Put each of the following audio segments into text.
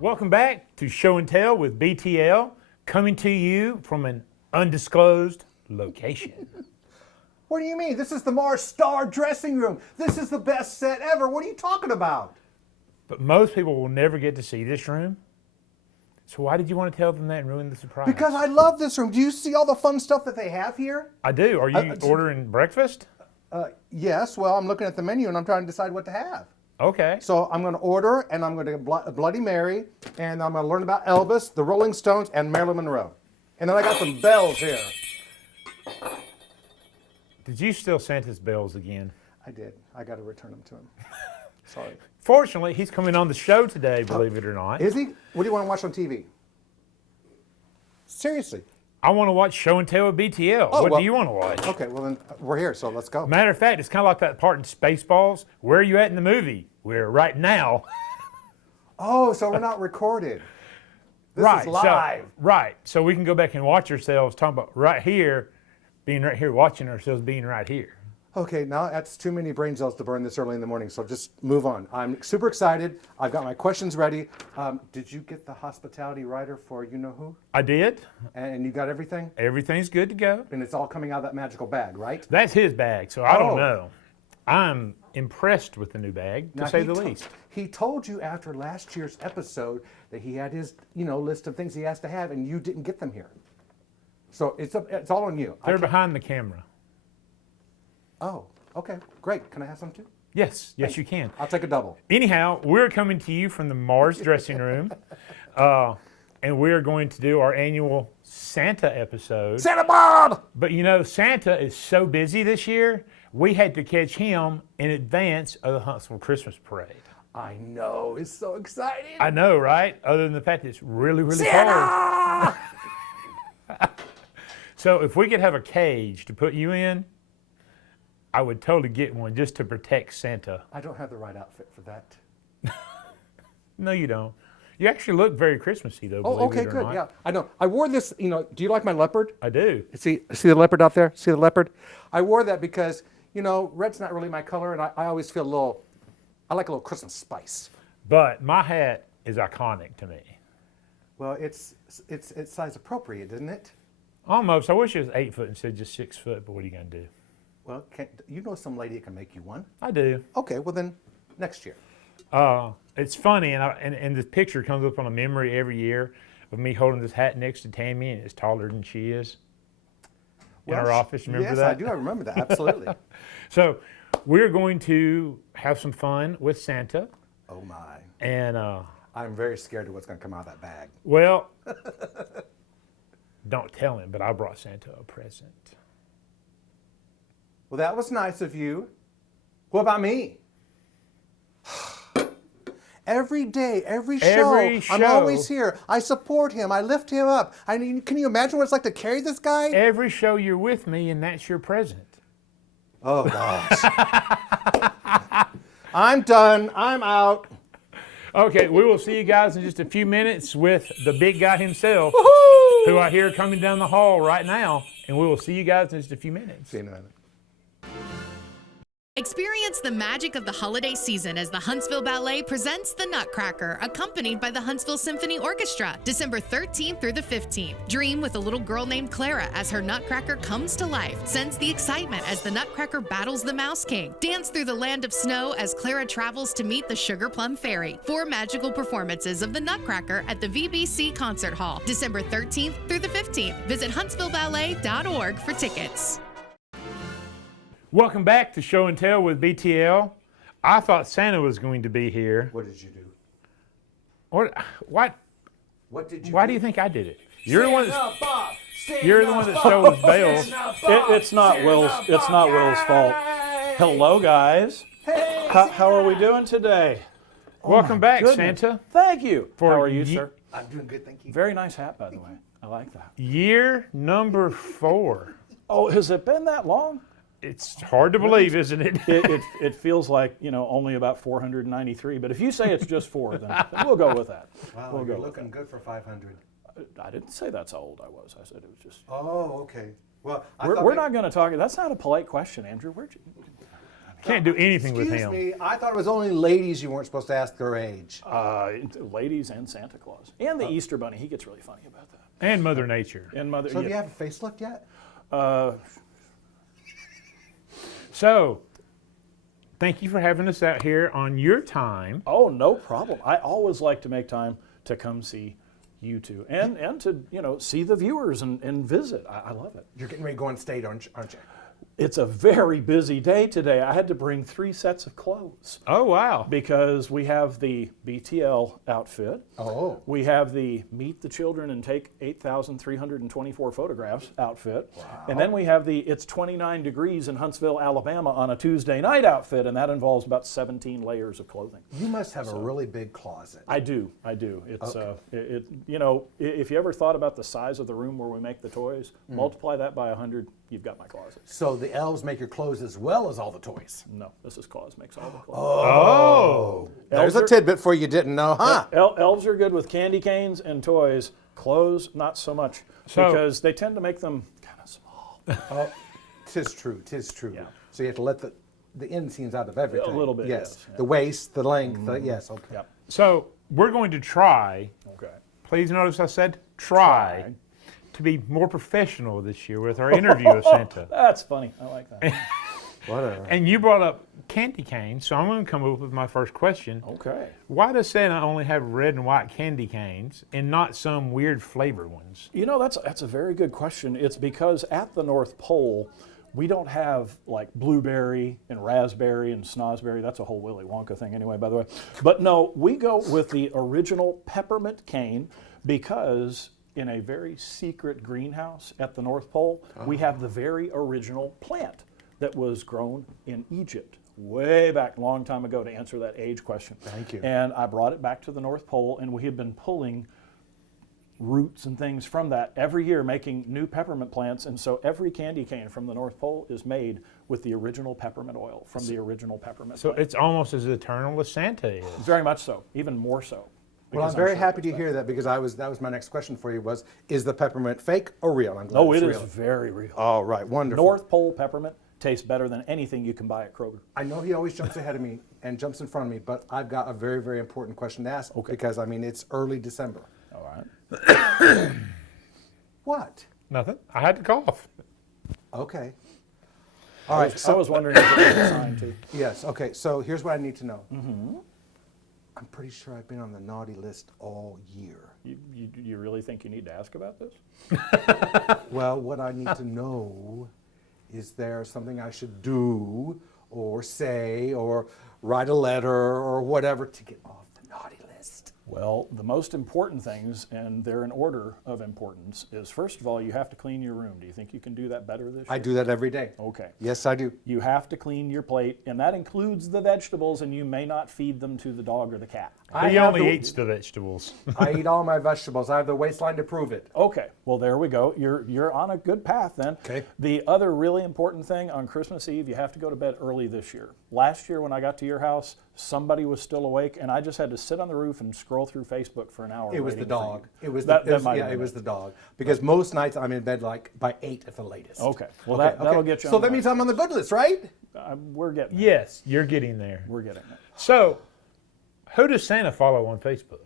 Welcome back to Show and Tell with BTL, coming to you from an undisclosed location. What do you mean? This is the Mars Star dressing room. This is the best set ever. What are you talking about? But most people will never get to see this room. So why did you want to tell them that and ruin the surprise? Because I love this room. Do you see all the fun stuff that they have here? I do. Are you ordering breakfast? Yes. Well, I'm looking at the menu and I'm trying to decide what to have. Okay. So I'm going to order, and I'm going to get Bloody Mary, and I'm going to learn about Elvis, the Rolling Stones, and Marilyn Monroe. And then I got some bells here. Did you steal Santa's bells again? I did. I got to return them to him. Sorry. Fortunately, he's coming on the show today, believe it or not. Is he? What do you want to watch on TV? Seriously. I want to watch Show and Tell with BTL. Oh, what well, do you want to watch? Okay, well then we're here, so let's go. Matter of fact, it's kind of like that part in Spaceballs. Where are you at in the movie? We're right now. Oh, so we're not recorded. This Right, is live. So we can go back and watch ourselves talking about right here, being right here, watching ourselves being right here. Okay, now that's too many brain cells to burn this early in the morning, so just move on. I'm super excited. I've got my questions ready. Did you get the hospitality rider for you-know-who? I did. And you got everything? Everything's good to go. And it's all coming out of that magical bag, right? That's his bag, so I don't Oh. know. I'm impressed with the new bag, to Now, say the least. He told you after last year's episode that he had his, list of things he has to have, and you didn't get them here. So it's all on you. They're behind the camera. Oh, okay, great. Can I have some too? Yes, you can. I'll take a double. Anyhow, we're coming to you from the Mars dressing room, and we're going to do our annual Santa episode. Santa Bob! But Santa is so busy this year, we had to catch him in advance of the Huntsville Christmas parade. I know, it's so exciting. I know, right? Other than the fact that it's really, really Santa! cold. So if we could have a cage to put you in, I would totally get one just to protect Santa. I don't have the right outfit for that. No, you don't. You actually look very Christmassy, though. Oh, okay, believe it or good. not. Yeah, I know. I wore this. Do you like my leopard? I do. See the leopard out there? See the leopard? I wore that because red's not really my color, and I always feel I like a little Christmas spice. But my hat is iconic to me. Well, it's size appropriate, isn't it? Almost. I wish it was 8 foot instead of just 6 foot. But what are you going to do? Well, you know some lady that can make you one? I do. Okay, well then, next year. It's funny, and this picture comes up on a memory every year of me holding this hat next to Tammy, and it's taller than she is in our office. Remember that? Yes, I do. I remember that. Absolutely. So we're going to have some fun with Santa. Oh my. And I'm very scared of what's going to come out of that bag. well, don't tell him, but I brought Santa a present. Well, that was nice of you. What about me? Every day, every show, I'm always here. I support him. I lift him up. Can you imagine what it's like to carry this guy? Every show you're with me, and that's your present. Oh, gosh. I'm done. I'm out. Okay, we will see you guys in just a few minutes with the big guy himself, Woohoo! who I hear coming down the hall right now, and we will see you guys in just a few minutes. See you in a minute. Experience the magic of the holiday season as the Huntsville Ballet presents The Nutcracker, accompanied by the Huntsville Symphony Orchestra, December 13th through the 15th. Dream with a little girl named Clara as her Nutcracker comes to life. Sense the excitement as the Nutcracker battles the Mouse King. Dance through the land of snow as Clara travels to meet the Sugar Plum Fairy. 4 magical performances of the Nutcracker at the VBC Concert Hall, December 13th through the 15th. Visit huntsvilleballet.org for tickets. Welcome back to Show and Tell with BTL. I thought Santa was going to be here. What did you do? What? What did you Why do? do you think I did it? You're the one. Bob. You're the one that stole his bells. It's not Will's. It's not Will's fault. Hello, guys. Hey, How are we doing today? Welcome back, Goodness. Santa. Thank you. For How are you, ye- sir? I'm doing good, thank you. Very nice hat, by the way. I like that. Year number 4. Oh, has it been that long? It's hard to believe, isn't it? It feels like only about 493. But if you say it's just 4, then we'll go with that. Wow, We'll you're go with looking good for 500. I didn't say that's how old I was. I said it was just. Oh, okay. Well, We're not going to talk. That's not a polite question, Andrew. Can't do anything with Excuse him. me, I thought it was only ladies you weren't supposed to ask their age. Ladies and Santa Claus. And the Easter Bunny. He gets really funny about that. And Mother Nature. And Mother. So do you have a facelift yet? So, thank you for having us out here on your time. Oh, no problem. I always like to make time to come see you two and to, see the viewers and visit. I love it. You're getting ready to go on stage, aren't you? It's a very busy day today. I had to bring 3 sets of clothes Oh, wow. because we have the BTL outfit. Oh. We have the Meet the Children and Take 8,324 Photographs outfit. Wow. And then we have the It's 29 Degrees in Huntsville, Alabama on a Tuesday night outfit, and that involves about 17 layers of clothing. You must have a really big closet. I do. It's if you ever thought about the size of the room where we make the toys, multiply that by 100, you've got my closet. So the elves make your clothes as well as all the toys. No, this is Claus makes all the clothes. Oh. There's a tidbit for you didn't know, huh? Elves are good with candy canes and toys. Clothes, not so much, because they tend to make them kind of small. Oh, tis true. Yeah. So you have to let the inseams out of everything. A little bit, Yes. yes, yeah. The waist, the length. Yes. Okay. Yep. So, we're going to try, Okay. please notice I said try, to be more professional this year with our interview of Santa. That's funny. I like that. Whatever. And you brought up candy canes, so I'm going to come up with my first question. Okay. Why does Santa only have red and white candy canes and not some weird flavored ones? That's a very good question. It's because at the North Pole, we don't have like blueberry and raspberry and snozberry. That's a whole Willy Wonka thing anyway, by the way. But no, we go with the original peppermint cane because in a very secret greenhouse at the North Pole, we have the very original plant that was grown in Egypt way back a long time ago, to answer that age question. Thank you. And I brought it back to the North Pole, and we have been pulling roots and things from that every year, making new peppermint plants. And so every candy cane from the North Pole is made with the original peppermint oil from the original peppermint So plant. it's almost as eternal as Santa is. Very much so, even more so. Well, I'm because very sure happy it's to hear that because that was my next question for you was, is the peppermint fake or real? I'm glad Oh, it's it is real. very real. All right, wonderful. North Pole peppermint tastes better than anything you can buy at Kroger. I know he always jumps ahead of me and jumps in front of me, but I've got a very, very important question to ask because, it's early December. All right. What? Nothing. I had to cough. Okay. All right, I so was wondering if it was a sign too. yes, okay, so here's what I need to know. I'm pretty sure I've been on the naughty list all year. You really think you need to ask about this? Well, what I need to know is there something I should do or say or write a letter or whatever to get off the naughty list? Well, the most important things, and they're in order of importance, is first of all, you have to clean your room. Do you think you can do that better this year? I do that every day. Okay. Yes, I do. You have to clean your plate, and that includes the vegetables, and you may not feed them to the dog or the cat. I He have only the- eats the vegetables. I eat all my vegetables. I have the waistline to prove it. Okay, well there we go. You're on a good path then. Okay. The other really important thing on Christmas Eve, you have to go to bed early this year. Last year when I got to your house, somebody was still awake, and I just had to sit on the roof and scroll through Facebook for an hour. It was the waiting for dog. you. It was That- the, that might have it been was it. the dog. Because most nights I'm in bed like by 8 at the latest. Okay, well that'll get you. So on that the- means I'm on the good list, right? we're getting there. Yes, you're getting there. We're getting there. So, who does Santa follow on Facebook?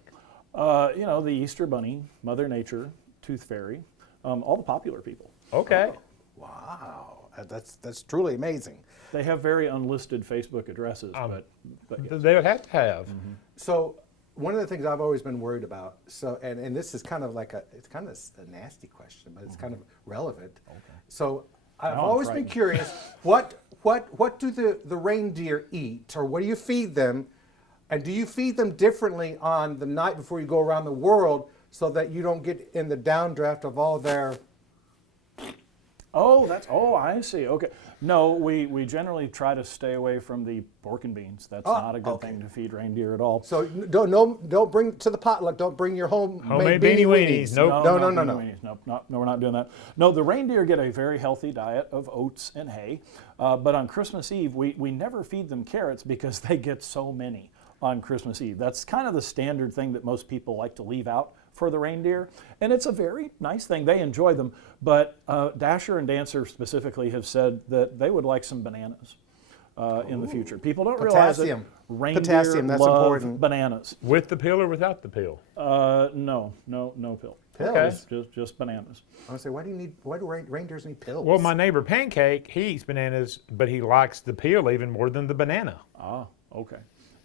The Easter Bunny, Mother Nature, Tooth Fairy, all the popular people. Okay. Wow, that's truly amazing. They have very unlisted Facebook addresses, but yeah. They would have to have. So one of the things I've always been worried about, and this is kind of like it's kind of a nasty question, but it's kind of relevant. Okay. So I've Now I'm always been frightened. curious, what do the reindeer eat, or what do you feed them, and do you feed them differently on the night before you go around the world so that you don't get in the downdraft of all their? Oh, I see. Okay. No, we generally try to stay away from the pork and beans. That's not a good okay. thing to feed reindeer at all. So don't bring to the potluck. Don't bring your homemade beanie beanie weenies. weenies. Nope. No. beanie weenies. No, we're not doing that. No, the reindeer get a very healthy diet of oats and hay. But on Christmas Eve, we never feed them carrots because they get so many on Christmas Eve. That's kind of the standard thing that most people like to leave out for the reindeer. And it's a very nice thing. They enjoy them. But Dasher and Dancer specifically have said that they would like some bananas. in the future. People don't realize that Potassium. reindeer Potassium, that's love important. bananas. With the pill or without the pill? No pill. Pills? Just bananas. I was say, why do reindeers need pills? Well, my neighbor Pancake, he eats bananas, but he likes the peel even more than the banana. Ah, okay.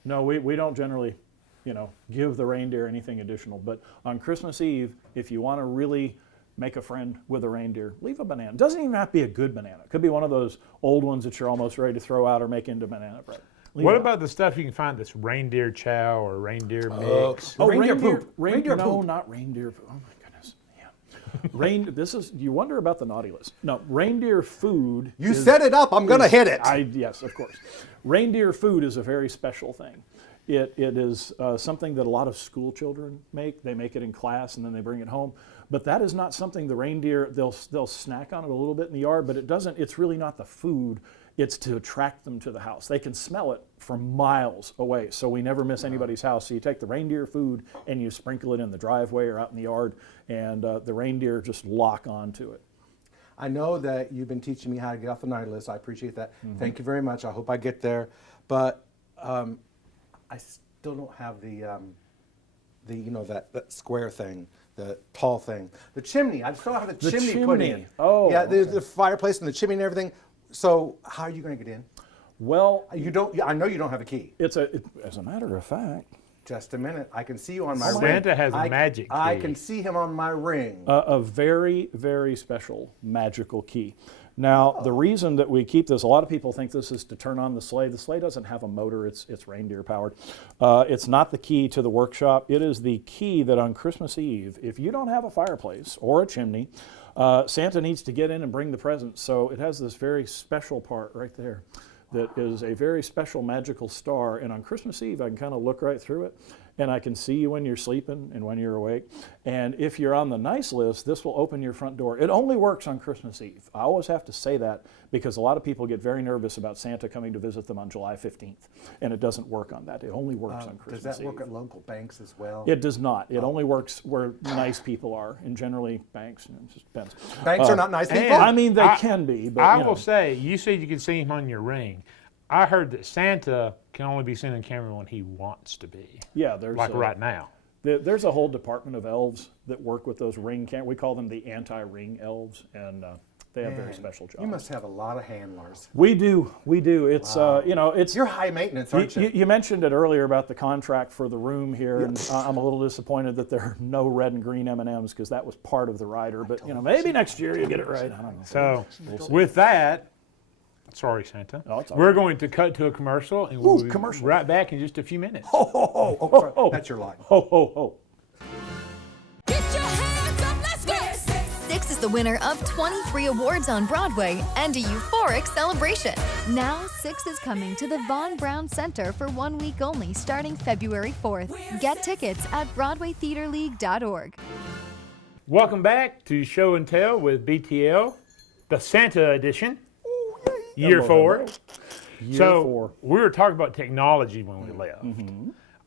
No, we don't generally, give the reindeer anything additional. But on Christmas Eve, if you want to really make a friend with a reindeer, leave a banana. It doesn't even have to be a good banana. It could be one of those old ones that you're almost ready to throw out or make into banana bread. What about the stuff you can find that's reindeer chow or reindeer mix? Oh, Reindeer poop. Reindeer no, poop. not reindeer poop. Oh my goodness. Yeah. You wonder about the naughty list. No, reindeer food. You set it up. I'm going to hit it. Yes, of course. Reindeer food is a very special thing. It is something that a lot of school children make. They make it in class and then they bring it home. But that is not something the reindeer, they'll snack on it a little bit in the yard, but it's really not the food. It's to attract them to the house. They can smell it from miles away, so we never miss anybody's house. So you take the reindeer food and you sprinkle it in the driveway or out in the yard, and the reindeer just lock onto it. I know that you've been teaching me how to get off the naughty list. I appreciate that. Thank you very much. I hope I get there. But I still don't have that square thing, the tall thing. The chimney. I still have the chimney put in. Oh, yeah, there's okay. the fireplace and the chimney and everything. So how are you going to get in? Well, You don't. I know you don't have a key. as a matter of fact, Just a minute. I can see you on my ring. Santa has a magic I key. can see him on my ring. a very, very special magical key. Now, the reason that we keep this, a lot of people think this is to turn on the sleigh. The sleigh doesn't have a motor, it's reindeer powered. It's not the key to the workshop. It is the key that on Christmas Eve, if you don't have a fireplace or a chimney, Santa needs to get in and bring the presents. So it has this very special part right there that is a very special magical star. And on Christmas Eve, I can kind of look right through it. And I can see you when you're sleeping and when you're awake. And if you're on the nice list, this will open your front door. It only works on Christmas Eve. I always have to say that because a lot of people get very nervous about Santa coming to visit them on July 15th. And it doesn't work on that. It only works on Christmas Eve. Does that work at local banks as well? It does not. It only works where nice people are. And generally, banks, it just depends. Banks are not nice people? I mean, they can be. But, I will say, you said you could see him on your ring. I heard that Santa can only be seen on camera when he wants to be. Yeah, there's Like right now. There's a whole department of elves that work with those ring cameras. We call them the anti-ring elves, and they have very special jobs. You must have a lot of handlers. We do. It's it's. You're high maintenance, aren't you? You mentioned it earlier about the contract for the room here, and I'm a little disappointed that there are no red and green M&Ms because that was part of the rider. But maybe next year you get it right. I don't know. So, with that, sorry, Santa. No, it's all We're going to cut to a commercial, and we'll be commercial. right back in just a few minutes. Sorry. That's your line. Ho ho ho! Get your hands up, let's go! Six is the winner of 23 awards on Broadway and a euphoric celebration. Now, Six is coming to the Von Braun Center for 1 week only, starting February 4th. Get tickets at BroadwayTheaterLeague.org. Welcome back to Show and Tell with BTL, the Santa edition, year Hello, 4. hello. Year So 4. we were talking about technology when we left.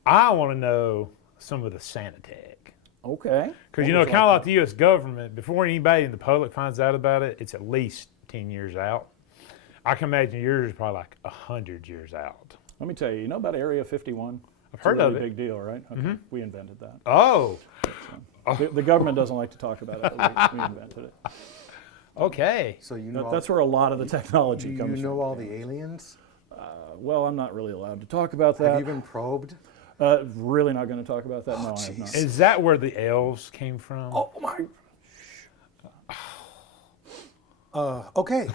I want to know some of the Santa tech. Okay. Because, kind of like the U.S. government, before anybody in the public finds out about it, it's at least 10 years out. I can imagine yours is probably like 100 years out. Let me tell you, about Area 51? I've heard it's a of really it. Big deal, right? Okay. We invented that. Oh, The government doesn't like to talk about it, but we invented it. okay. So you know, That's where a lot of the technology do comes you know from. all the aliens? Well, I'm not really allowed to talk about that. Have you been probed? Really not going to talk about that? No, I have not. Is that where the elves came from? Oh, my. Okay.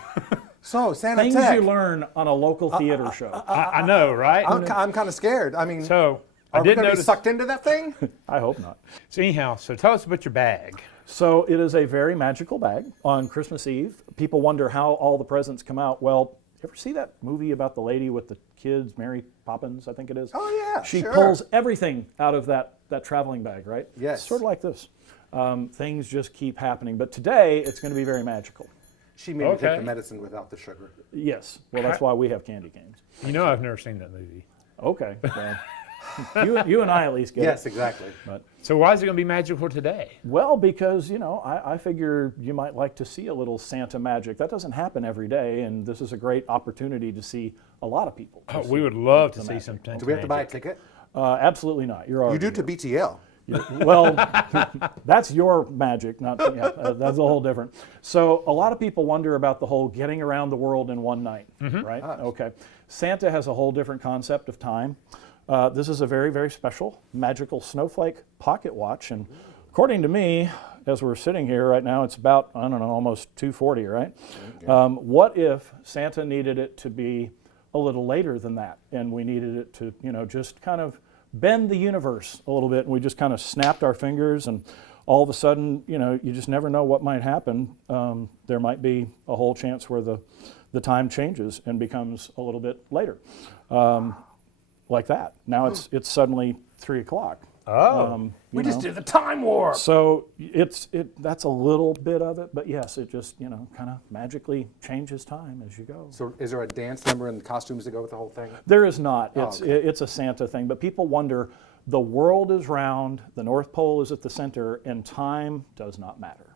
So Santa Things Tech. you learn on a local theater show. I know, right? I'm kind of scared. I mean, So I are we did going to be notice. sucked into that thing? I hope not. So anyhow, so tell us about your bag. So it is a very magical bag on Christmas Eve. People wonder how all the presents come out. Well, you ever see that movie about the lady with the kids, Mary Poppins, I think it is? Oh, yeah, She sure. pulls everything out of that traveling bag, right? Yes. Sort of like this. Things just keep happening. But today, it's going to be very magical. She made me Okay. take the medicine without the sugar. Yes. Well, that's why we have candy canes. I've never seen that movie. Okay. Well, You and I at least get it. Yes, exactly. But, So why is it going to be magical today? well, because, I figure you might like to see a little Santa magic. That doesn't happen every day, and this is a great opportunity to see a lot of people. Oh, we would love to see magic. some Santa Do we have to buy a magic. ticket? Absolutely not. You're You already do to BTL. Well, that's your magic, not that's a whole different. So a lot of people wonder about the whole getting around the world in one night, right? Okay. Santa has a whole different concept of time. This is a very, very special magical snowflake pocket watch, and according to me, as we're sitting here right now, it's about, I don't know, almost 2:40, right? Okay. What if Santa needed it to be a little later than that, and we needed it to, just kind of bend the universe a little bit, and we just kind of snapped our fingers, and all of a sudden, you just never know what might happen. There might be a whole chance where the time changes and becomes a little bit later, like that. Now it's suddenly 3 o'clock. Oh, We just did the time warp. So that's a little bit of it, but yes, it just kind of magically changes time as you go. So is there a dance number and costumes to go with the whole thing? There is not. It's okay. it's a Santa thing, but people wonder. The world is round, the North Pole is at the center, and time does not matter.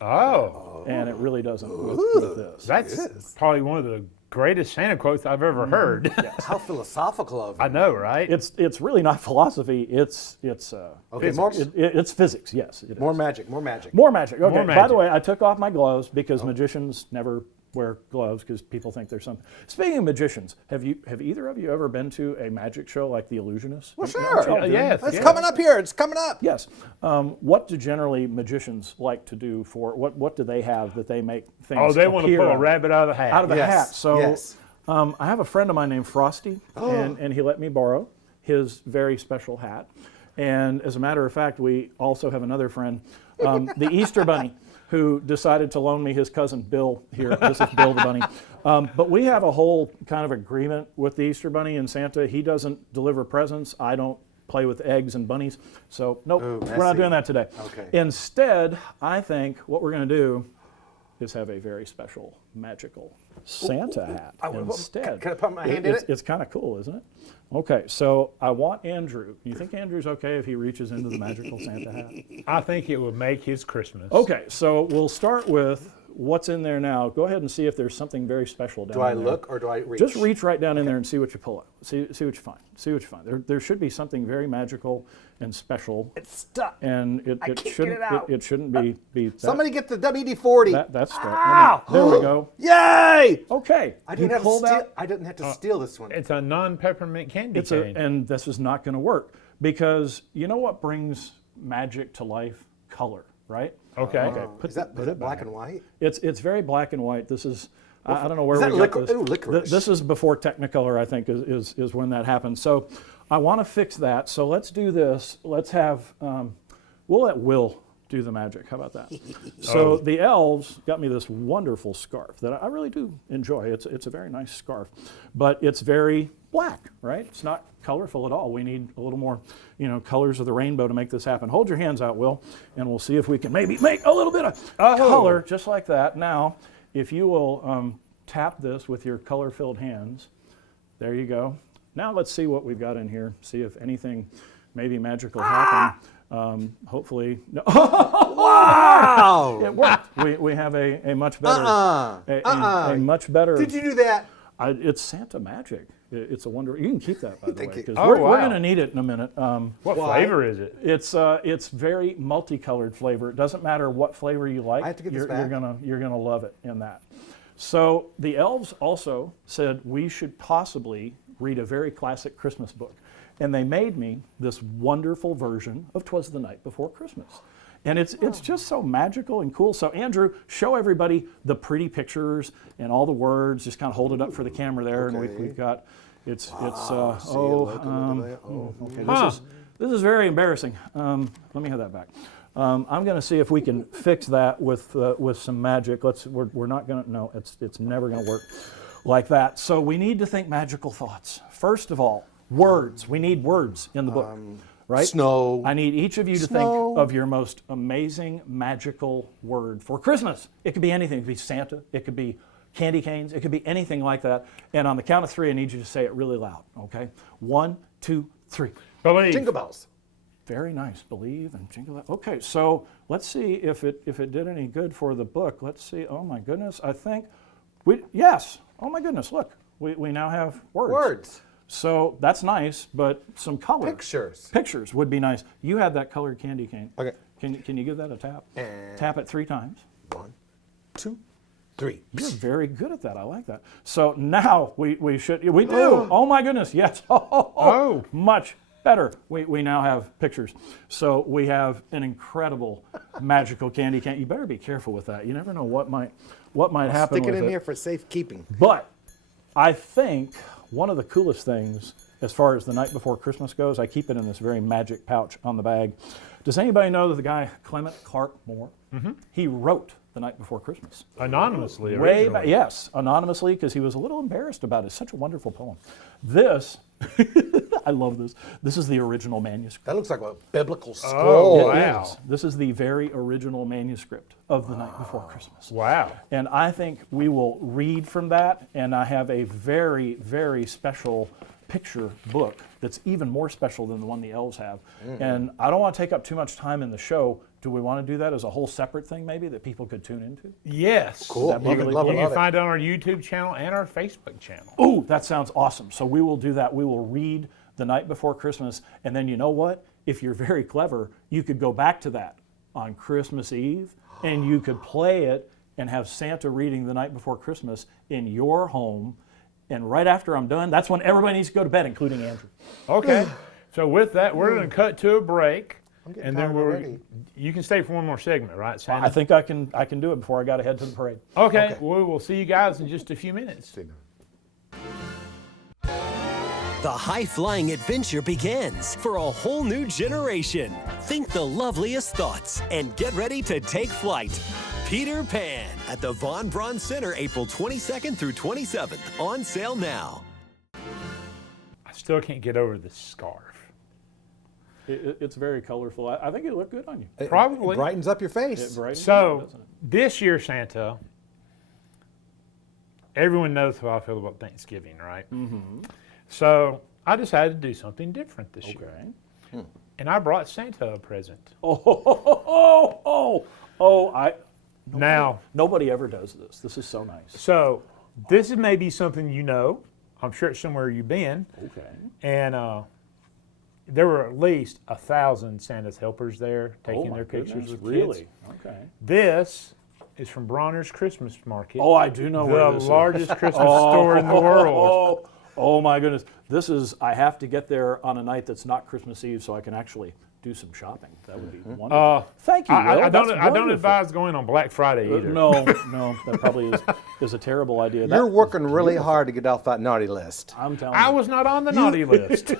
oh, And it really doesn't with this. that's probably one of the greatest Santa quotes I've ever heard. How philosophical of you. I know, right? It's really not philosophy. It's Okay, more, it's physics. Yes, it is. more magic, more magic. More magic. Okay. More By magic. the way, I took off my gloves because magicians never wear gloves because people think there's something. Speaking of magicians, have either of you ever been to a magic show like The Illusionist? Well, You know what sure. y'all doing? Yes. It's yes. coming up here. It's coming up. Yes. What do generally magicians like to do for what do they have that they make things? Oh, they want to appear pull a on? rabbit out of the hat. Out of the Yes, hat. So yes. I have a friend of mine named Frosty, and he let me borrow his very special hat. And as a matter of fact, we also have another friend, the Easter Bunny, who decided to loan me his cousin Bill here. This is Bill the Bunny. But we have a whole kind of agreement with the Easter Bunny and Santa. He doesn't deliver presents. I don't play with eggs and bunnies. So nope, Ooh, we're not messy. doing that today. Okay. Instead, I think what we're going to do is have a very special, magical Santa hat instead. Can I put my hand in it? It's kind of cool, isn't it? Okay, so I want Andrew. You think Andrew's okay if he reaches into the magical Santa hat? I think it would make his Christmas. Okay, so we'll start with what's in there now. Go ahead and see if there's something very special down Do I in there. look or do I reach? Just reach right down in there and see what you pull out. See what you find. See what you find. There should be something very magical and special. It's stuck. And it can't get shouldn't it out. it shouldn't be that, Somebody get the WD-40. that's stuck. Ow! There we go. Yay! Okay. I didn't you have to pulled steal. out. I didn't have to steal this one. It's a non-peppermint candy It's cane. and this is not going to work because you know what brings magic to life? Color, right? okay. Put Is that it black back. and white? It's very black and white. This is I don't know where Is we that got this. Ooh, licorice. This is before Technicolor, I think, is when that happened. So I want to fix that. So let's do this. Let's have we'll let Will do the magic. How about that? So the elves got me this wonderful scarf that I really do enjoy. It's a very nice scarf, but it's very black, right? It's not colorful at all. We need a little more, colors of the rainbow to make this happen. Hold your hands out, Will, and we'll see if we can maybe make a little bit of color just like that. Now, if you will tap this with your color-filled hands, there you go. Now let's see what we've got in here. See if anything maybe magical happen. Hopefully, no. Wow! It worked. We have a much better, a much better. Did you do that? It's Santa magic. It's a wonder. You can keep that, by the Thank way, you. because Oh, we're wow. going to need it in a minute. What Why? flavor is it? It's very multicolored flavor. It doesn't matter what flavor you like. I have to get this you're back. you're gonna love it in that. So the elves also said we should possibly read a very classic Christmas book, and they made me this wonderful version of "'Twas the Night Before Christmas." And it's just so magical and cool. So Andrew, show everybody the pretty pictures and all the words. Just kind of hold it up for the camera there, and we've got okay. This is very embarrassing. Let me have that back. I'm going to see if we can fix that with some magic. We're not going to. No, it's never going to work like that. So we need to think magical thoughts. First of all, words. We need words in the book. Right? Snow. I need each of you to Snow. think of your most amazing, magical word for Christmas. It could be anything. It could be Santa. It could be candy canes. It could be anything like that. And on the count of three, I need you to say it really loud, okay? 1, 2, 3. Believe. Jingle bells. Very nice. Believe and jingle. Okay, so let's see if it did any good for the book. Let's see. Oh my goodness, I think yes. Oh my goodness, look, we now have words. Words. So that's nice, but some color. Pictures. Pictures would be nice. You had that colored candy cane. Okay. Can you give that a tap? And Tap it 3 times. 1, 2, 3. You're very good at that. I like that. So now we do. Oh my goodness, yes. Oh, much better. We now have pictures. So we have an incredible magical candy cane. You better be careful with that. You never know what might happen. Stick it with in here for safekeeping. But I think one of the coolest things as far as the night before Christmas goes, I keep it in this very magic pouch on the bag. Does anybody know that the guy Clement Clark Moore, he wrote The Night Before Christmas? Anonymously, Way originally. back, yes, anonymously, because he was a little embarrassed about it. It's such a wonderful poem. This, I love this. This is the original manuscript. That looks like a biblical Oh, scroll. wow. Is. This is the very original manuscript of The Night Before Christmas. Wow. And I think we will read from that, and I have a very, very special picture book that's even more special than the one the elves have. And I don't want to take up too much time in the show. Do we want to do that as a whole separate thing maybe that people could tune into? Yes. Cool. That'd be Love it, really love You it, can love it. find it on our YouTube channel and our Facebook channel. Ooh, that sounds awesome. So we will do that. We will read The Night Before Christmas, and then you know what? If you're very clever, you could go back to that on Christmas Eve, and you could play it and have Santa reading The Night Before Christmas in your home. And right after I'm done, that's when everybody needs to go to bed, including Andrew. Okay. So with that, we're going to cut to a break. getting And then tired already. you can stay for one more segment, right, Santa? I think I can do it before I got to head to the parade. Okay. We will see you guys in just a few minutes. The high-flying adventure begins for a whole new generation. Think the loveliest thoughts and get ready to take flight. Peter Pan at the Von Braun Center, April 22nd through 27th. On sale now. I still can't get over the scarf. It's very colorful. I think it looked good on you. Probably. It brightens up your face. It brightens it up, So doesn't it? this year, Santa, everyone knows how I feel about Thanksgiving, right? Mm-hmm. So I decided to do something different this year. Okay. And I brought Santa a present. Now, Nobody ever does this. This is so nice. so this is maybe something you know. I'm sure it's somewhere you've been. Okay. And there were at least 1,000 Santa's helpers there taking my their pictures goodness, with really? kids. Okay. This is from Bronner's Christmas Market. Oh, I do know where this the is. largest Christmas store in the world. Oh my goodness. This is, I have to get there on a night that's not Christmas Eve so I can actually do some shopping. That would be wonderful. Thank you, Will. I That's don't wonderful. advise going on Black Friday either. No, that probably is a terrible idea. You're That- working really hard to get off that naughty list. I'm telling I you. was not on the naughty list.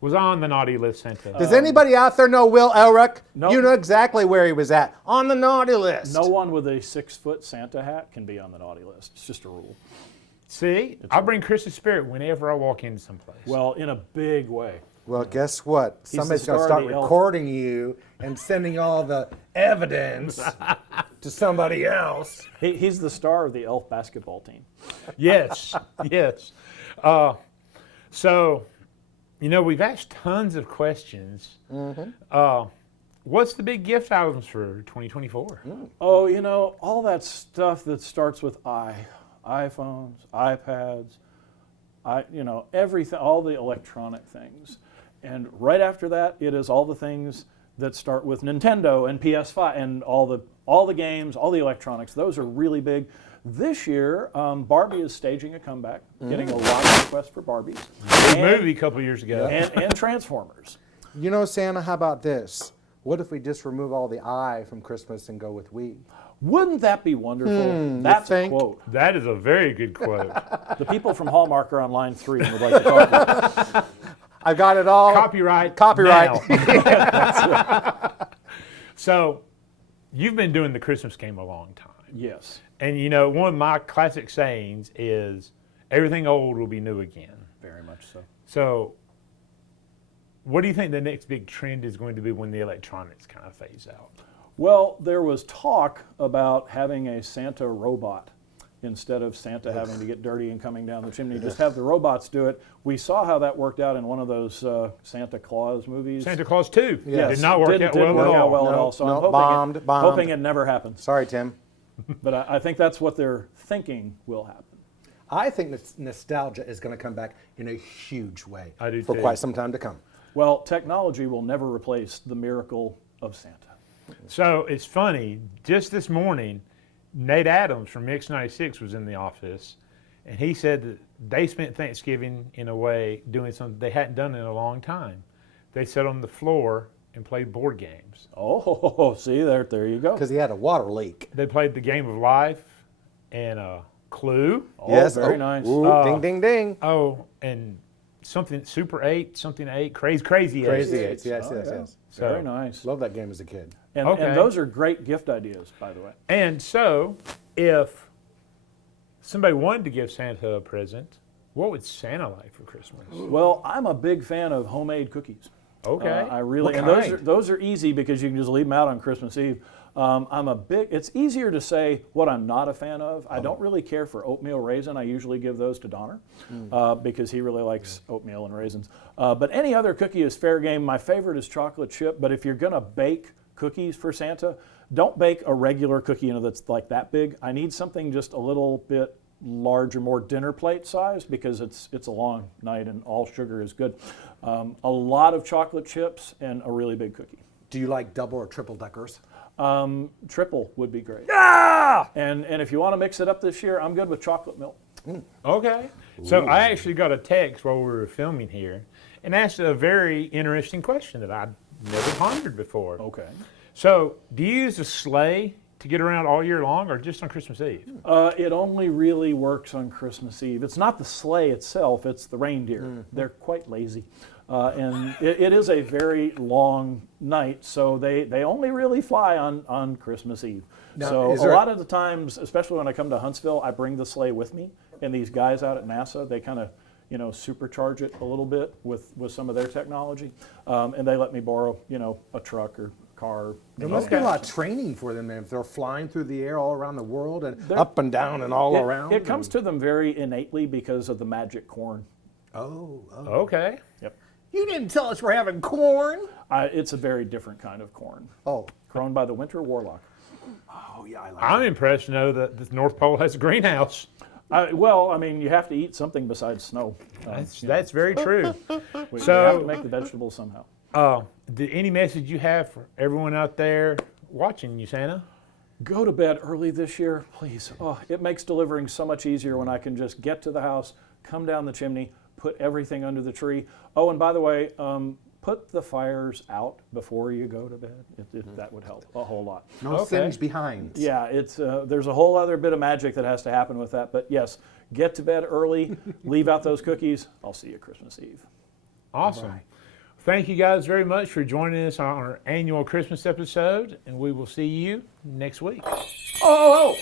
Was on the naughty list, Santa. Does anybody out there know Will Elric? No. You know exactly where he was at. On the naughty list. No one with a 6-foot Santa hat can be on the naughty list. It's just a rule. See, I bring Christmas spirit whenever I walk into someplace. Well, in a big way. Well, guess what? the Somebody's going to star of start the elf. recording you and sending all the evidence to somebody else. He's the star of the elf basketball team. Yes, yes. So, you know, we've asked tons of questions. What's the big gift items for 2024? Oh, you know, all that stuff that starts with iPhones, iPads, everything, all the electronic things. And right after that, it is all the things that start with Nintendo and PS5 and all the games, all the electronics. Those are really big. This year, Barbie is staging a comeback, getting a lot of requests for Barbies. Good movie a couple years ago. And Transformers. You know, Santa, how about this? What if we just remove all the I from Christmas and go with we? Wouldn't that be wonderful? That's a think? quote. That is a very good quote. The people from Hallmark are on line 3 and would like to talk to you. I got it all. Copyright. Copyright. now. So, you've been doing the Christmas game a long time. Yes. And you know, one of my classic sayings is, everything old will be new again. Very much so. So, what do you think the next big trend is going to be when the electronics kind of phase out? Well, there was talk about having a Santa robot instead of Santa having to get dirty and coming down the chimney. Just have the robots do it. We saw how that worked out in one of those Santa Claus movies. Santa Claus 2 Yes. did not work Didn't out well work at out all. well at No, all. So no, I'm hoping, bombed. hoping it never happens. Sorry, Tim. But I think that's what they're thinking will happen. I think nostalgia is going to come back in a huge way I do for too. quite some time to come. Well, technology will never replace the miracle of Santa. So it's funny, just this morning, Nate Adams from Mix 96 was in the office, and he said that they spent Thanksgiving in a way doing something they hadn't done in a long time. They sat on the floor and played board games. Oh, see, there you go. Because he had a water leak. They played the Game of Life and Clue. Oh, Yes. very nice. Ooh, ding, ding, ding. Oh, and something Super 8, something 8, Crazy 8. Crazy Eights. Yes, Oh, yes, yeah. yes. So- Very nice. Love that game as a kid. And, Okay. and those are great gift ideas, by the way. And so, if somebody wanted to give Santa a present, what would Santa like for Christmas? Well, I'm a big fan of homemade cookies. Okay. I really, What and kind? those are easy because you can just leave them out on Christmas Eve. It's easier to say what I'm not a fan of. I don't really care for oatmeal raisin. I usually give those to Donner because he really likes oatmeal and raisins. But any other cookie is fair game. My favorite is chocolate chip, but if you're gonna bake cookies for Santa, don't bake a regular cookie, that's like that big. I need something just a little bit larger, more dinner plate size because it's a long night and all sugar is good. A lot of chocolate chips and a really big cookie. Do you like double or triple deckers? Triple would be great. Ah! And if you want to mix it up this year, I'm good with chocolate milk. Okay. So I actually got a text while we were filming here and asked a very interesting question that I'd never pondered before. Okay. So, do you use a sleigh to get around all year long or just on Christmas Eve? It only really works on Christmas Eve. It's not the sleigh itself, it's the reindeer. They're quite lazy. And it is a very long night, so they only really fly on Christmas Eve. Now, So is a there a- lot of the times, especially when I come to Huntsville, I bring the sleigh with me. And these guys out at NASA, they kind of supercharge it a little bit with some of their technology. And they let me borrow, a truck or car. There must be a lot of training for them if they're flying through the air all around the world and up and down and all around. It comes to them very innately because of the magic corn. Oh. Okay. Yep. You didn't tell us we're having corn. It's a very different kind of corn, Oh. grown by the winter warlock. Oh, yeah, I like I'm impressed to know that the North Pole has a greenhouse. You have to eat something besides snow. That's very true. We So- have to make the vegetables somehow. Any message you have for everyone out there watching you, Santa? Go to bed early this year, please. Oh, it makes delivering so much easier when I can just get to the house, come down the chimney, put everything under the tree. Oh, and by the way, put the fires out before you go to bed. That would help a whole lot. No Okay. singe behind. Yeah, there's a whole other bit of magic that has to happen with that. But yes, get to bed early, leave out those cookies. I'll see you Christmas Eve. Awesome. Thank you guys very much for joining us on our annual Christmas episode, and we will see you next week. Oh!